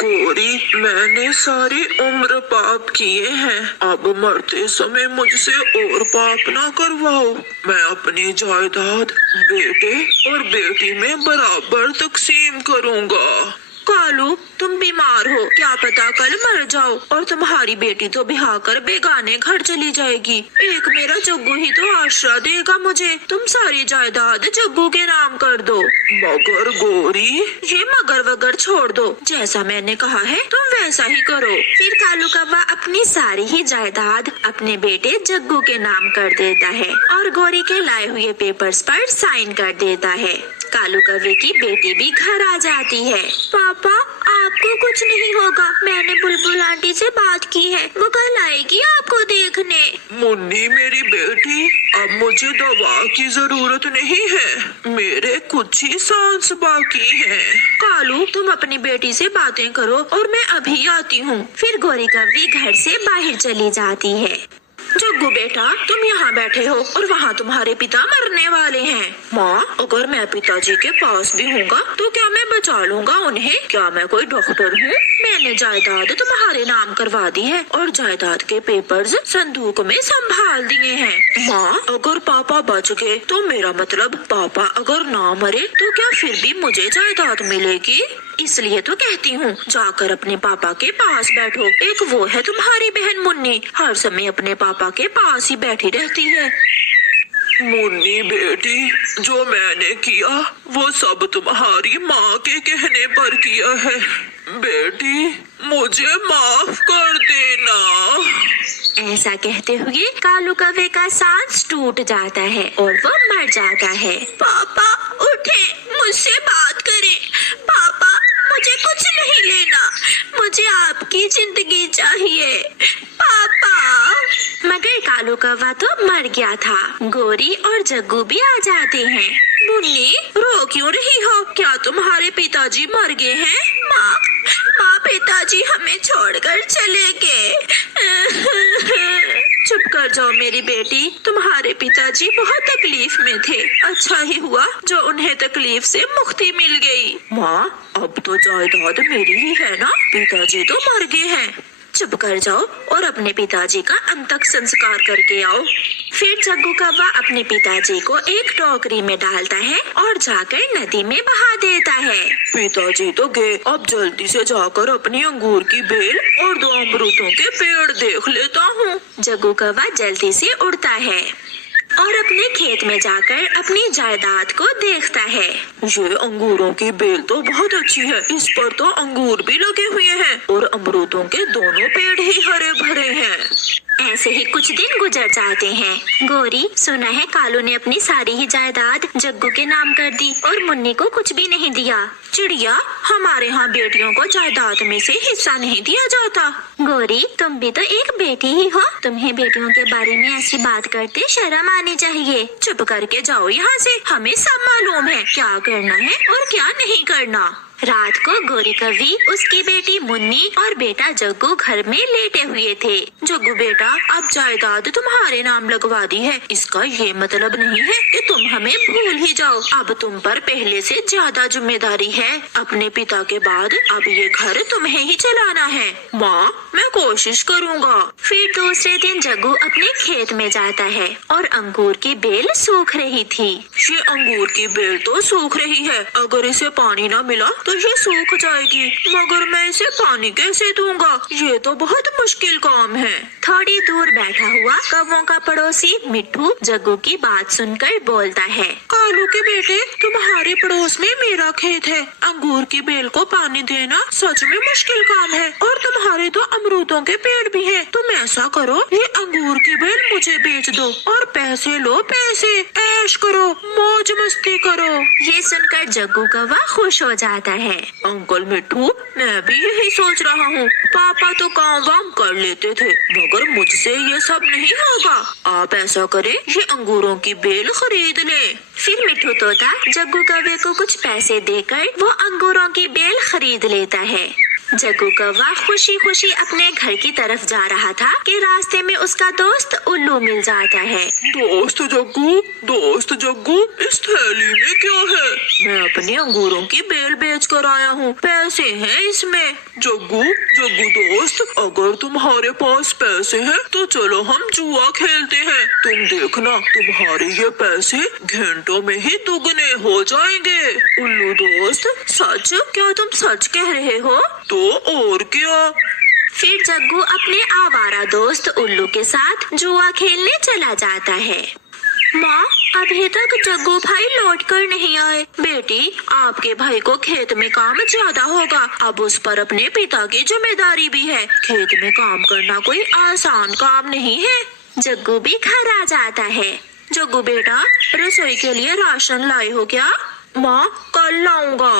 गोरी, मैंने सारी उम्र पाप किए हैं, अब मरते समय मुझसे और पाप ना करवाओ। मैं अपनी जायदाद बेटे और बेटी में बराबर तकसीम करूंगा। कालू, तुम बीमार हो, क्या पता कल मर जाओ, और तुम्हारी बेटी तो ब्याह कर बेगाने घर चली जाएगी। एक मेरा जग्गू ही तो आश्रय देगा मुझे। तुम सारी जायदाद जग्गू के नाम कर दो। मगर गोरी, ये मगर वगर छोड़ दो, जैसा मैंने कहा है तुम वैसा ही करो। फिर कालू कौवा अपनी सारी ही जायदाद अपने बेटे जग्गू के नाम कर देता है और गोरी के लाए हुए पेपर्स पर साइन कर देता है। कालू कौवे की बेटी भी घर आ जाती है। पापा, आपको कुछ नहीं होगा, मैंने बुलबुल आंटी से बात की है, वो कल आएगी आपको देखने। मुन्नी मेरी बेटी, अब मुझे दवा की जरूरत नहीं है, मेरे कुछ ही सांस बाकी हैं। कालू, तुम अपनी बेटी से बातें करो और मैं अभी आती हूँ। फिर गोरी कौवी घर से बाहर चली जाती है। जग्गू बेटा, तुम यहाँ बैठे हो और वहाँ तुम्हारे पिता मरने वाले हैं। माँ, अगर मैं पिताजी के पास भी हूँगा तो क्या मैं बचा लूँगा उन्हें? क्या मैं कोई डॉक्टर हूँ? मैंने जायदाद तुम्हारे नाम करवा दी है और जायदाद के पेपर्स संदूक में संभाल दिए हैं। माँ, अगर पापा बच गए तो मेरा मतलब पापा अगर ना मरे तो क्या फिर भी मुझे जायदाद मिलेगी? इसलिए तो कहती हूँ, जाकर अपने पापा के पास बैठो। एक वो है तुम्हारी बहन मुन्नी, हर समय अपने पापा के पास ही बैठी रहती है। मुन्नी बेटी, जो मैंने किया वो सब तुम्हारी माँ के कहने पर किया है। बेटी, मुझे माफ कर देना। ऐसा कहते हुए कालू कौवे का सांस टूट जाता है और वो मर जाता है। पापा उठे, मुझसे बात करें। पापा, मुझे कुछ नहीं लेना, मुझे आपकी जिंदगी चाहिए। पापा। मगर कालू कौवा तो मर गया था। गोरी और जग्गू भी आ जाते हैं। मुन्नी, रो क्यों रही हो? क्या तुम्हारे पिताजी मर गए हैं? माँ, पिताजी हमें छोड़कर चले गए। चुप कर जाओ मेरी बेटी, तुम्हारे पिताजी बहुत तकलीफ में थे। अच्छा ही हुआ जो उन्हें तकलीफ से मुक्ति मिल गई। माँ, अब तो जायदाद मेरी ही है ना, पिताजी तो मर गए हैं। चुप कर जाओ और अपने पिताजी का अंतिम संस्कार करके आओ। फिर जग्गू कौवा अपने पिताजी को एक टोकरी में डालता है और जाकर नदी में बहा देता है। पिताजी तो गए, अब जल्दी से जाकर अपनी अंगूर की बेल और 2 अमरूदों के पेड़ देख लेता हूँ। जग्गू कौवा जल्दी से उड़ता है और अपने खेत में जाकर अपनी जायदाद को देखता है। ये अंगूरों की बेल तो बहुत अच्छी है, इस पर तो अंगूर भी लगे हुए हैं और अमरूदों के दोनों पेड़ ही हरे भरे हैं। ऐसे ही कुछ दिन गुजर जाते हैं। गोरी, सुना है कालू ने अपनी सारी ही जायदाद जग्गू के नाम कर दी और मुन्नी को कुछ भी नहीं दिया। चिड़िया, हमारे यहाँ बेटियों को जायदाद में से हिस्सा नहीं दिया जाता। गोरी, तुम भी तो एक बेटी ही हो, तुम्हें बेटियों के बारे में ऐसी बात करते शर्म आनी चाहिए। चुप करके जाओ यहाँ से, हमें सब मालूम है क्या करना है और क्या नहीं करना। रात को गोरी कौवी, उसकी बेटी मुन्नी और बेटा जग्गू घर में लेटे हुए थे। जग्गू बेटा, अब जायदाद तुम्हारे नाम लगवा दी है, इसका ये मतलब नहीं है कि तुम हमें भूल ही जाओ। अब तुम पर पहले से ज्यादा जिम्मेदारी है। अपने पिता के बाद अब ये घर तुम्हें ही चलाना है। माँ, मैं कोशिश करूँगा। फिर दूसरे दिन जग्गू अपने खेत में जाता है और अंगूर की बेल सूख रही थी। ये अंगूर की बेल तो सूख रही है, अगर इसे पानी न मिला तो ये सूख जाएगी, मगर मैं इसे पानी कैसे दूंगा? ये तो बहुत मुश्किल काम है। थोड़ी दूर बैठा हुआ कौवों का पड़ोसी मिट्ठू जग्गू की बात सुनकर बोलता है। कालू के बेटे, तुम्हारे पड़ोस में मेरा खेत है, अंगूर की बेल को पानी देना सच में मुश्किल काम है और तुम्हारे तो अमरूदों के पेड़ भी हैं। तुम ऐसा करो, ये अंगूर की बेल मुझे बेच दो और पैसे लो, पैसे ऐश करो, मौज मस्ती करो। ये सुनकर जग्गू कौवा खुश हो जाता है। अंकल मिट्ठू, मैं भी यही सोच रहा हूँ, पापा तो काम वाम कर लेते थे, मगर मुझसे ये सब नहीं होगा। आप ऐसा करें, ये अंगूरों की बेल खरीद लें। फिर मिट्ठू तोता जग्गू कौवे को कुछ पैसे देकर वो अंगूरों की बेल खरीद लेता है। जग्गू कौवा खुशी खुशी अपने घर की तरफ जा रहा था कि रास्ते में उसका दोस्त उल्लू मिल जाता है। दोस्त जग्गू, इस थैली में क्या है? मैं अपने अंगूरों की बेल बेच कर आया हूँ, पैसे हैं इसमें। जग्गू दोस्त, अगर तुम्हारे पास पैसे हैं तो चलो हम जुआ खेलते हैं। तुम देखना, तुम्हारे ये पैसे घंटों में ही दुगने हो जाएंगे। उल्लू दोस्त, सच? क्या तुम सच कह रहे हो? तो और क्या? फिर जग्गू अपने आवारा दोस्त उल्लू के साथ जुआ खेलने चला जाता है। माँ, अभी तक जग्गू भाई लौट कर नहीं आए। बेटी, आपके भाई को खेत में काम ज्यादा होगा, अब उस पर अपने पिता की जिम्मेदारी भी है। खेत में काम करना कोई आसान काम नहीं है। जग्गू भी घर आ जाता है। जग्गू बेटा, रसोई के लिए राशन लाए हो क्या? माँ, कल लाऊंगा।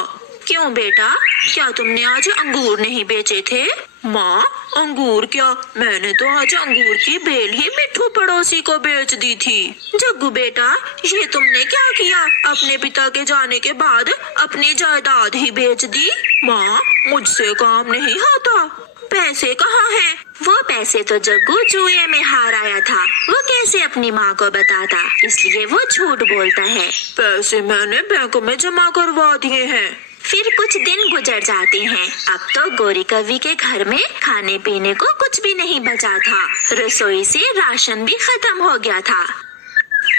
क्यों बेटा, क्या तुमने आज अंगूर नहीं बेचे थे? माँ, अंगूर क्या, मैंने तो आज अंगूर की बेल ही मिट्ठू पड़ोसी को बेच दी थी। जग्गू बेटा, ये तुमने क्या किया? अपने पिता के जाने के बाद अपनी जायदाद ही बेच दी। माँ, मुझसे काम नहीं होता। पैसे कहाँ हैं? वो पैसे तो जग्गू जुए में हार आया था, वो कैसे अपनी माँ को बताता, इसलिए वो झूठ बोलता है। पैसे मैंने बैंक में जमा करवा दिए हैं। फिर कुछ दिन गुजर जाते हैं। अब तो गोरी कौवी के घर में खाने पीने को कुछ भी नहीं बचा था, रसोई से राशन भी खत्म हो गया था।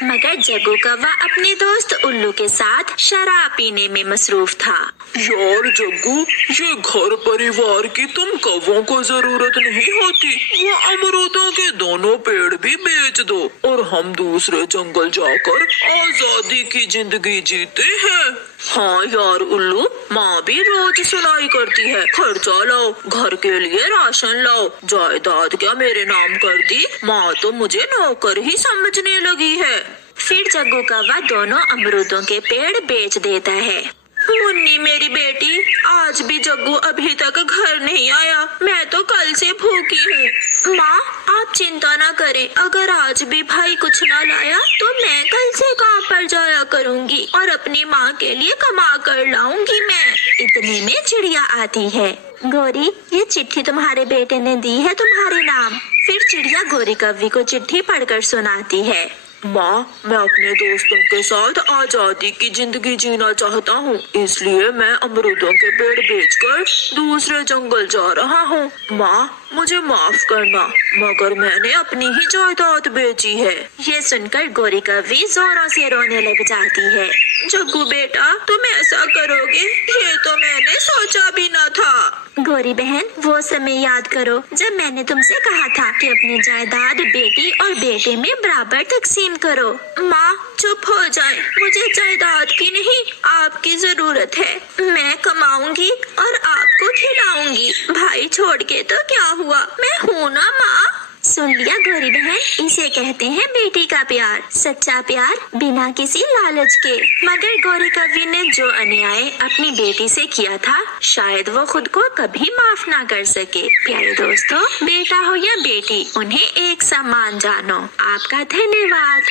मगर जग्गू कौवा अपने दोस्त उल्लू के साथ शराब पीने में मसरूफ था। यार जग्गू, ये घर परिवार की तुम कौवों को जरूरत नहीं होती। वो अमरूदों के दोनों पेड़ भी बेच दो और हम दूसरे जंगल जाकर आजादी की जिंदगी जीते हैं। हाँ यार उल्लू, माँ भी रोज सुनाई करती है, खर्चा लाओ, घर के लिए राशन लाओ, जायदाद क्या मेरे नाम कर दी। माँ तो मुझे नौकर ही समझने लगी है। फिर जग्गू कौवा दोनों अमरूदों के पेड़ बेच देता है। मुन्नी मेरी बेटी, आज भी जग्गू अभी तक घर नहीं आया। मैं तो कल से भूखी हूँ। माँ, आप चिंता ना करें, अगर आज भी भाई कुछ ना लाया तो मैं कल से काम पर जाया करूँगी और अपनी माँ के लिए कमा कर लाऊंगी मैं। इतने में चिड़िया आती है। गोरी, ये चिट्ठी तुम्हारे बेटे ने दी है तुम्हारे नाम। फिर चिड़िया गोरी कौवी को चिट्ठी पढ़कर सुनाती है। माँ, मैं अपने दोस्तों के साथ आजादी की जिंदगी जीना चाहता हूँ, इसलिए मैं अमरूदों के पेड़ बेचकर दूसरे जंगल जा रहा हूँ। माँ, मुझे माफ करना, मगर मैंने अपनी ही जायदाद बेची है। ये सुनकर गोरी कौवी जोरों से रोने लग जाती है। जग्गू बेटा, तुम ऐसा करोगे, ये तो मैंने सोचा भी न था। गोरी बहन, वो समय याद करो जब मैंने तुमसे कहा था कि अपनी जायदाद बेटी और बेटे में बराबर तकसीम करो। माँ, चुप हो जाए, मुझे जायदाद की नहीं आपकी जरूरत है। मैं कमाऊंगी और आपको खिलाऊंगी। भाई छोड़ के तो क्या हुआ, मैं हूँ ना माँ। सुन लिया गोरी बहन, इसे कहते हैं बेटी का प्यार, सच्चा प्यार बिना किसी लालच के। मगर गोरी कौवी ने जो अन्याय अपनी बेटी से किया था, शायद वो खुद को कभी माफ ना कर सके। प्यारे दोस्तों, बेटा हो या बेटी, उन्हें एक समान जानो। आपका धन्यवाद।